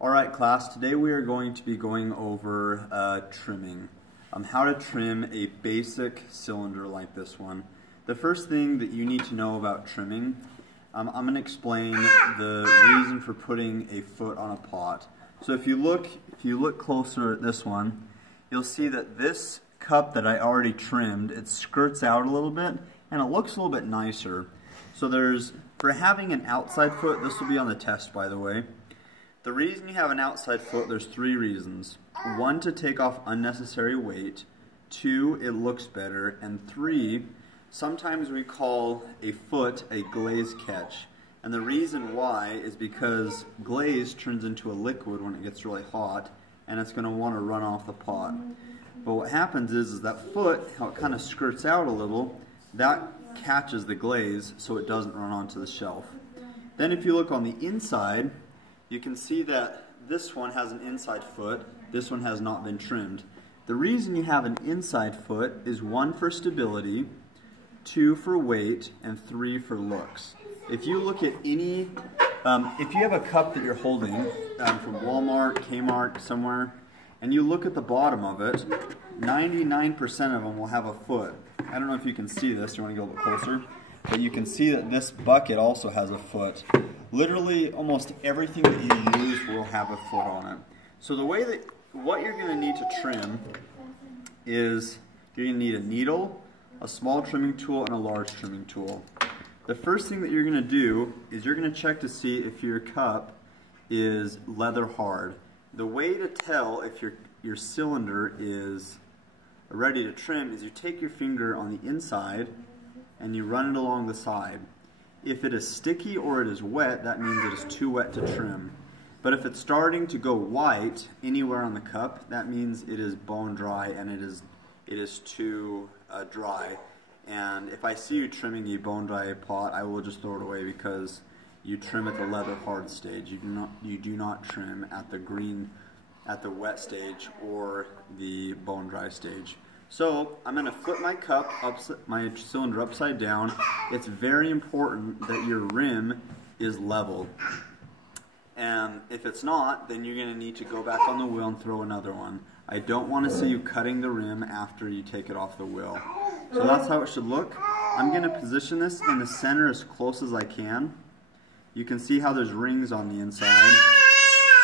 Alright class, today we are going to be going over trimming. How to trim a basic cylinder like this one. The first thing that you need to know about trimming, I'm going to explain the reason for putting a foot on a pot. So if you look closer at this one, you'll see that this cup that I already trimmed, it skirts out a little bit and it looks a little bit nicer. So for having an outside foot, this will be on the test by the way. The reason you have an outside foot, there's three reasons. One, to take off unnecessary weight. Two, it looks better. And three, sometimes we call a foot a glaze catch. And the reason why is because glaze turns into a liquid when it gets really hot, and it's going to want to run off the pot. But what happens is that foot, how it kind of skirts out a little, that catches the glaze so it doesn't run onto the shelf. Then if you look on the inside, you can see that this one has an inside foot, this one has not been trimmed. The reason you have an inside foot is one, for stability, two, for weight, and three, for looks. If you look at any, if you have a cup that you're holding from Walmart, Kmart, somewhere, and you look at the bottom of it, 99% of them will have a foot. I don't know if you can see this, you want to go a little closer, but you can see that this bucket also has a foot. Literally almost everything that you use will have a foot on it. So the way that, what you're going to need to trim is you're going to need a needle, a small trimming tool, and a large trimming tool. The first thing that you're going to do is you're going to check to see if your cup is leather hard. The way to tell if your cylinder is ready to trim is you take your finger on the inside and you run it along the side. If it is sticky or it is wet, that means it is too wet to trim. But if it's starting to go white anywhere on the cup, that means it is bone dry and it is too dry. And if I see you trimming a bone dry pot, I will just throw it away because you trim at the leather hard stage. You do not trim at the wet stage or the bone dry stage. So I'm going to flip my cup, my cylinder upside down. It's very important that your rim is level. And if it's not, then you're going to need to go back on the wheel and throw another one. I don't want to see you cutting the rim after you take it off the wheel. So that's how it should look. I'm going to position this in the center as close as I can. You can see how there's rings on the inside.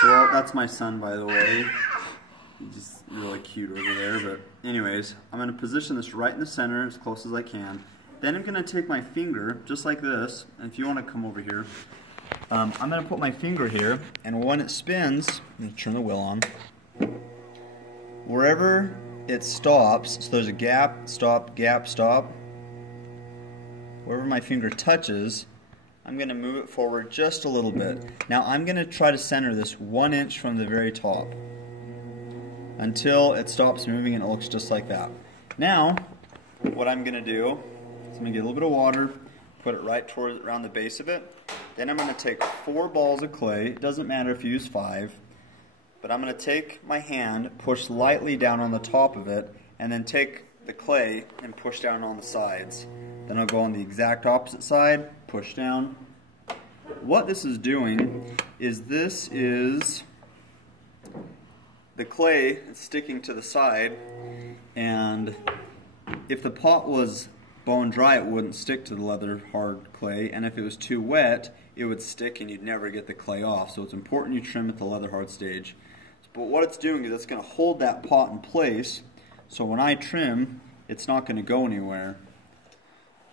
So that's my son, by the way. He's just really cute over there, but anyways, I'm going to position this right in the center as close as I can. Then I'm going to take my finger, just like this, and if you want to come over here, I'm going to put my finger here, and when it spins, I'm going to turn the wheel on. Wherever it stops, so there's a gap, stop, wherever my finger touches, I'm going to move it forward just a little bit. Now I'm going to try to center this 1 inch from the very top until it stops moving and it looks just like that. Now, what I'm going to do is I'm going to get a little bit of water, put it right around the base of it. Then I'm going to take 4 balls of clay. It doesn't matter if you use 5. But I'm going to take my hand, push lightly down on the top of it, and then take the clay and push down on the sides. Then I'll go on the exact opposite side, push down. What this is doing is the clay is sticking to the side, and if the pot was bone dry it wouldn't stick to the leather hard clay, and if it was too wet it would stick and you'd never get the clay off. So it's important you trim at the leather hard stage. But what it's doing is it's going to hold that pot in place, so when I trim it's not going to go anywhere.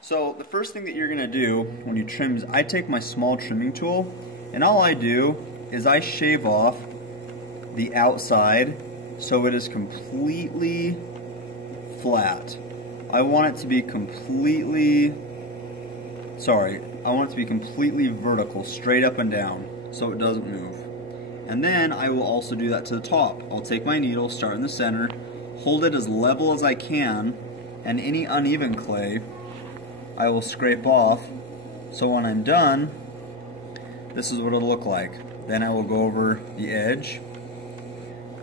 So the first thing that you're going to do when you trim is I take my small trimming tool, and all I do is I shave off the outside so it is completely flat. I want it to be completely vertical, straight up and down, so it doesn't move. And then I will also do that to the top. I'll take my needle, start in the center, hold it as level as I can, and any uneven clay I will scrape off, so when I'm done, this is what it'll look like. Then I will go over the edge.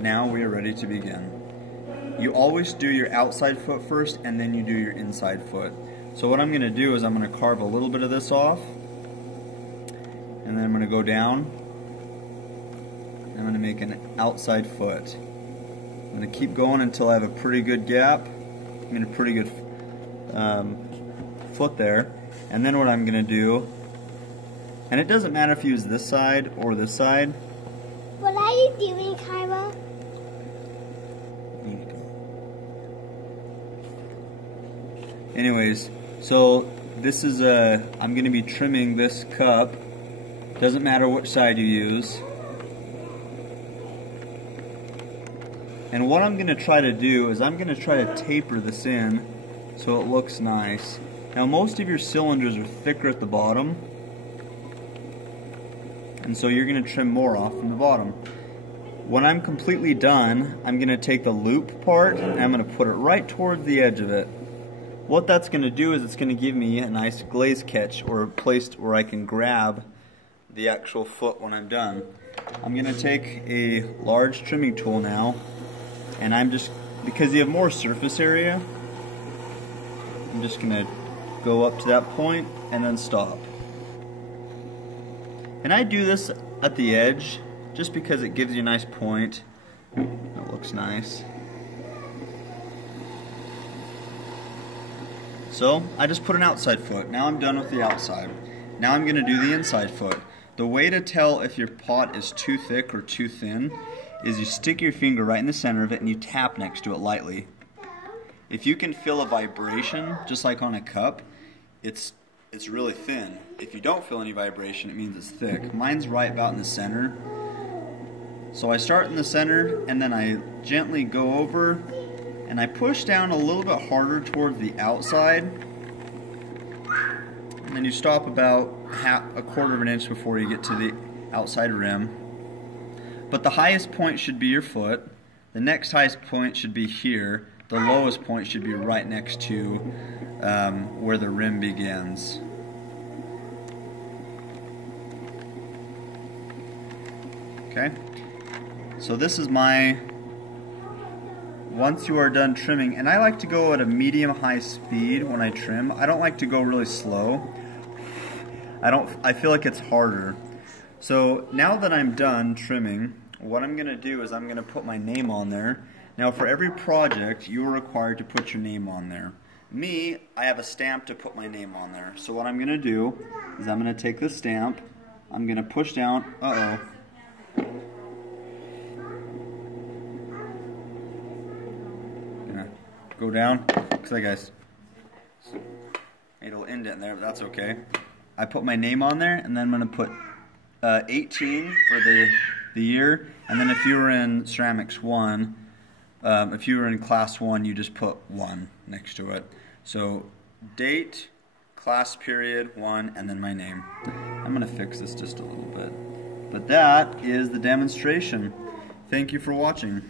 Now we are ready to begin. You always do your outside foot first, and then you do your inside foot. So what I'm going to do is I'm going to carve a little bit of this off, and then I'm going to go down, I'm going to make an outside foot. I'm going to keep going until I have a pretty good gap. I mean a pretty good foot there. And then what I'm going to do, and it doesn't matter if you use this side or this side. What are you doing, Kyra? Anyways, so this is I'm going to be trimming this cup. Doesn't matter which side you use. And what I'm going to try to do is I'm going to try to taper this in so it looks nice. Now most of your cylinders are thicker at the bottom, and so you're going to trim more off from the bottom. When I'm completely done, I'm going to take the loop part and I'm going to put it right towards the edge of it. What that's going to do is it's going to give me a nice glaze catch, or a place where I can grab the actual foot when I'm done. I'm going to take a large trimming tool now, and I'm just, because you have more surface area, I'm just going to go up to that point and then stop. And I do this at the edge just because it gives you a nice point. It looks nice. So I just put an outside foot. Now I'm done with the outside. Now I'm going to do the inside foot. The way to tell if your pot is too thick or too thin is you stick your finger right in the center of it and you tap next to it lightly. If you can feel a vibration, just like on a cup, it's really thin. If you don't feel any vibration, it means it's thick. Mine's right about in the center. So I start in the center and then I gently go over and I push down a little bit harder towards the outside, and then you stop about a quarter of an inch before you get to the outside rim. But the highest point should be your foot, the next highest point should be here, the lowest point should be right next to where the rim begins. Okay, so this is my, once you are done trimming, and I like to go at a medium-high speed when I trim. I don't like to go really slow. I feel like it's harder. So now that I'm done trimming, what I'm going to do is I'm going to put my name on there. Now for every project, you are required to put your name on there. Me, I have a stamp to put my name on there. So what I'm going to do is I'm going to take this stamp, I'm going to push down, go down. Looks like I made a little indent there, but that's okay. I put my name on there, and then I'm going to put 18 for the year, and then if you were in Ceramics 1, if you were in Class 1, you just put 1 next to it. So date, class period, 1, and then my name. I'm going to fix this just a little bit. But that is the demonstration. Thank you for watching.